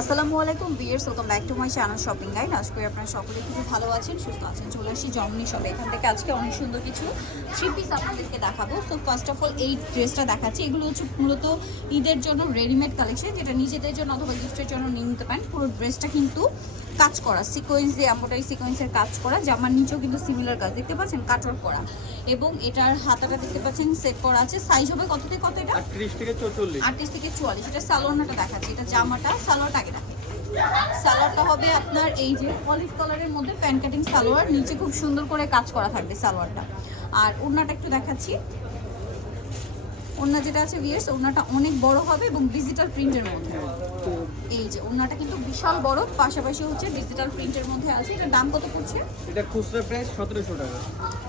আসসালামু আলাইকুম viewers welcome back to my channel shopping guide আজকে আপনারা সকলে খুব ভালো আছেন, সুস্থ আছেন, চলে আসি জমনি শপে এখান থেকে আজকে অনেক সুন্দর কিছু থ্রি পিস আপনাদেরকে দেখাবো। সো ফার্স্ট অফ অল এই ড্রেসটা দেখাচ্ছি। এগুলো হচ্ছে মূলত ঈদের জন্য রেডিমেড কালেকশন যেটা নিজেদের জন্য অথবা গিফটের জন্য নিয়ে নিতে পারেন। পুরো ড্রেসটা কিন্তু কাজ করা সিকোয়েন্স দিয়ে এম্বোটারি সিকোয়েন্সের কাজ করা জামার নিচেও কিন্তু সিমিলার কাজ। দেখতে পাচ্ছেন? কাটওয়ার্ক করা। এবং এটার হাতাটা দেখতে পাচ্ছেন সেট করা আছে। সাইজ হবে কত থেকে কত এটা? আটত্রিশ থেকে চৌচল্লিশ। আটত্রিশ থেকে চুয়াল্লিশ। এটা সালোয়ারটা দেখাচ্ছি। এটা জামাটা সালোয়ারটা আগে দেখে সালোয়ারটা হবে আপনার এই যে অলিভ কালারের মধ্যে প্যান্ট কাটিং সালোয়ার। নিচে খুব সুন্দর করে কাজ করা থাকবে সালোয়ারটা। আর ওড়নাটা একটু দেখাচ্ছি। ওড়না যেটা আছে ভিয়ার্স ওড়নাটা অনেক বড় হবে এবং ডিজিটাল প্রিন্টের মধ্যে। এই যে ওড়নাটা কিন্তু বিশাল বড় পাশাপাশি হচ্ছে ডিজিটাল প্রিন্টের মধ্যে আছে। এটার দাম কত পড়ছে? এটা খুচরা প্রাইস সতেরোশো টাকা।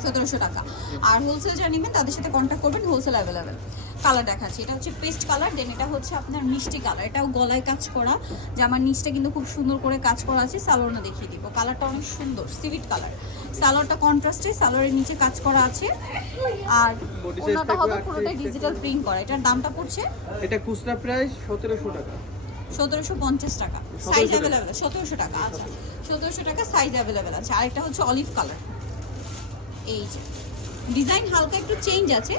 সতেরোশো টাকা। আর হোলসেল যারা নেবেন তাদের সাথে কন্ট্যাক্ট করবেন হোলসেল অ্যাভেলেবেল কালার দেখাচ্ছি। এটা হচ্ছে পেস্ট কালার দেন এটা হচ্ছে আপনার মিষ্টি কালার এটাও গলায় কাজ করা। জামার নিচটা কিন্তু খুব সুন্দর করে কাজ করা আছে। সালোয়ারটা দেখিয়ে দিব। কালারটা অনেক সুন্দর সিভিট কালার সালোয়ারটা কন্ট্রাস্টে সালোয়ারের নিচে কাজ করা আছে। আর ওনাটা হবে পুরোটাই ডিজিটাল প্রিন্ট করা। এটার দামটা পড়ছে এটা খুচরা প্রাইস সতেরোশো টাকা। সতেরোশো পঞ্চাশ টাকা। সাইজ। অ্যাভেলেবেল সতেরোশো টাকা আচ্ছা। সতেরোশো টাকা সাইজ অ্যাভেলেবেল আছে। আরেকটা হচ্ছে অলিভ কালার এই যে। ডিজাইন হালকা একটু চেঞ্জ আছে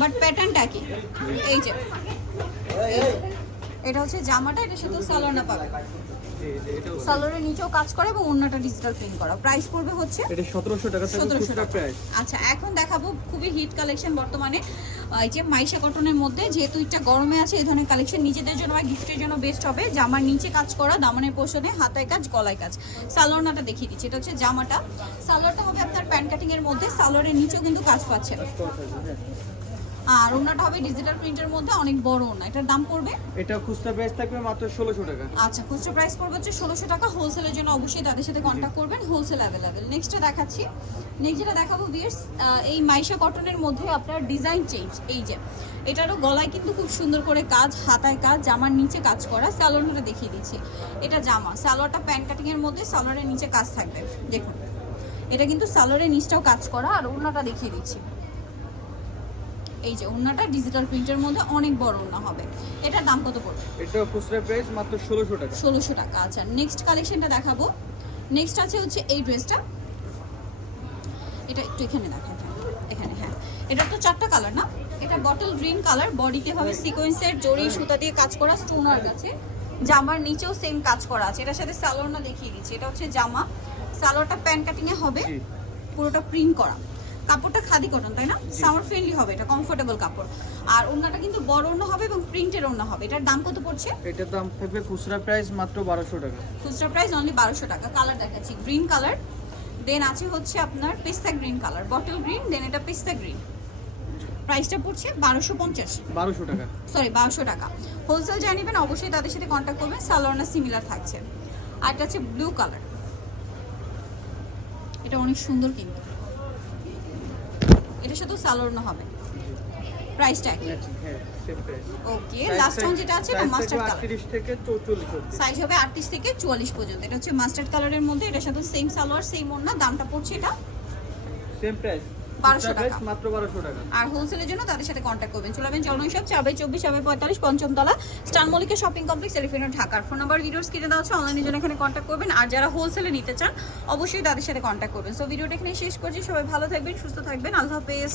বাট প্যাটার্নটা কি? এই যে। এটা হচ্ছে জামাটা এটা শুধু সালোয়ারটা পাবে। জি, জি, এটাও সালোয়ারের নিচেও কাজ করে এবং অন্যটা ডিজিটাল প্রিন্ট করা। প্রাইস পড়বে হচ্ছে এটা সতেরোশো টাকা থাকবে সতেরোশো খুচরা টাকা। প্রাইস আচ্ছা এখন দেখাবো খুবই হিট কালেকশন বর্তমানে। এই যে মাইশা কটনের মধ্যে যেহেতু এটা গরমে আছে এই ধরনের কালেকশন নিজেদের জন্য বা গিফটের জন্য বেস্ট হবে। জামার নিচে কাজ করা দামানের পোষণে হাতায় কাজ গলায় কাজ। সালোয়ারটা দেখিয়ে দিচ্ছি এটা হচ্ছে জামাটা। সালোয়ারটা হবে আপনার প্যান্ট কাটিং এর মধ্যে সালোয়ারের নিচেও কিন্তু কাজ পাচ্ছেন আর ওনাটা হবে ডিজিটাল প্রিন্টের মধ্যে অনেক বড় ওনা এটার দাম পড়বে? এটা খুচরা প্রাইস থাকবে মাত্র ষোলোশো টাকা। আচ্ছা খুচরো প্রাইস পড়বে হচ্ছে ষোলোশো টাকা। হোলসেলের জন্য অবশ্যই তাদের সাথে কন্ট্যাক্ট করবেন হোলসেল অ্যাভেলেবেল নেক্সটটা দেখাচ্ছি। নেক্সট যেটা দেখাবো বিয়ার্স এই মাইশা কটনের মধ্যে আপনার ডিজাইন চেঞ্জ এই যে এটারও গলায় কিন্তু খুব সুন্দর করে কাজ হাতায় কাজ জামার নিচে কাজ করা। স্যালোয়ারটা দেখিয়ে দিচ্ছি। এটা জামা। সালোয়ারটা প্যান্ট কাটিং এর মধ্যে সালোয়ারের নিচে কাজ থাকবে। দেখুন এটা কিন্তু সালোয়ারের নিচটাও কাজ করা। আর ওড়নাটা দেখিয়ে দিচ্ছি। এই যে ওড়নাটা ডিজিটাল প্রিন্টের মধ্যে অনেক বড় ওড়না হবে। এটার দাম কত পড়বে? এটা খুচরা প্রাইস মাত্র ষোলোশো টাকা। ষোলোশো টাকা আচ্ছা। নেক্সট কালেকশনটা দেখাবো। নেক্সট আছে হচ্ছে এই ড্রেসটা এটা একটু এখানে দেখাই। এখানে হ্যাঁ। এটা তো চারটা কালার না? এটা বটল গ্রিন কালার বডিতে হবে সিকোয়েন্সের জড়ি সুতা দিয়ে কাজ করা স্টোনার কাছে। জামার নিচেও সেম কাজ করা আছে। এটার সাথে সালোয়ারটা দেখিয়ে দিচ্ছি। এটা হচ্ছে জামা। সালোয়ারটা প্যান্ট কাটিং এ হবে। পুরোটা প্রিন্ট করা। কাপড়টা খাদি কটন তাই না? সামার ফ্রেন্ডলি হবে এটা কমফোর্টেবল কাপড়। আর ওড়নাটা কিন্তু বড় ওড়না হবে এবং প্রিন্টের ওড়না হবে। এটার দাম কত পড়ছে? এটার দাম থাকবে খুচরা প্রাইস মাত্র বারোশো টাকা। খুচরা প্রাইস অনলি বারোশো টাকা। কালার দেখাচ্ছি গ্রিন কালার দেন আছে হচ্ছে আপনার পেস্তা green colour bottle green then এটা পেস্তা গ্রিন প্রাইসটা পড়ছে বারোশো পঞ্চাশ। বারোশো টাকা। সরি বারোশো টাকা। হোলসেল যা নেবেন অবশ্যই তাদের সাথে কন্ট্যাক্ট করবেন। সালোয়ারটা সিমিলার থাকছে। আর এটা হচ্ছে ব্লু কালার এটা অনেক সুন্দর কিন্তু। এটা শুধু সালোয়ার হবে। প্রাইসটা কি ওকে লাস্ট ওয়ান যেটা আছে এটা মাস্টার্ড কালার আটত্রিশ থেকে চৌচল্লিশ অবধি। সাইজ হবে আটত্রিশ থেকে চুয়াল্লিশ পর্যন্ত। এটা হচ্ছে মাস্টার্ড কালারের মধ্যে এটা সাথে সেম সালোয়ার সেম ওড়না দামটা পড়ছে এটা। সেম প্রাইস 1200 টাকা। মাত্র বারোশো টাকা। আর হোলসেলের জন্য তাদের সাথে কন্ট্যাক্ট করবেন। চলন সব চাবে চব্বিশ চাবে পঁয়তাল্লিশ পঞ্চমতলা স্টার শপিং কমপ্লেক্স এলিফেন্ট ঢাকার। ফোন নাম্বার ভিডিওস কিনে দেওয়া হচ্ছে অনলাইনের জন্য এখানে কন্ট্যাক্ট করবেন। আর যারা হোলসেলে নিতে চান অবশ্যই তাদের সাথে কন্ট্যাক্ট করবেন। সো ভিডিওটা এখানে শেষ করছি। সবাই ভালো থাকবেন সুস্থ থাকবেন। আল্লাহ হাফেজ।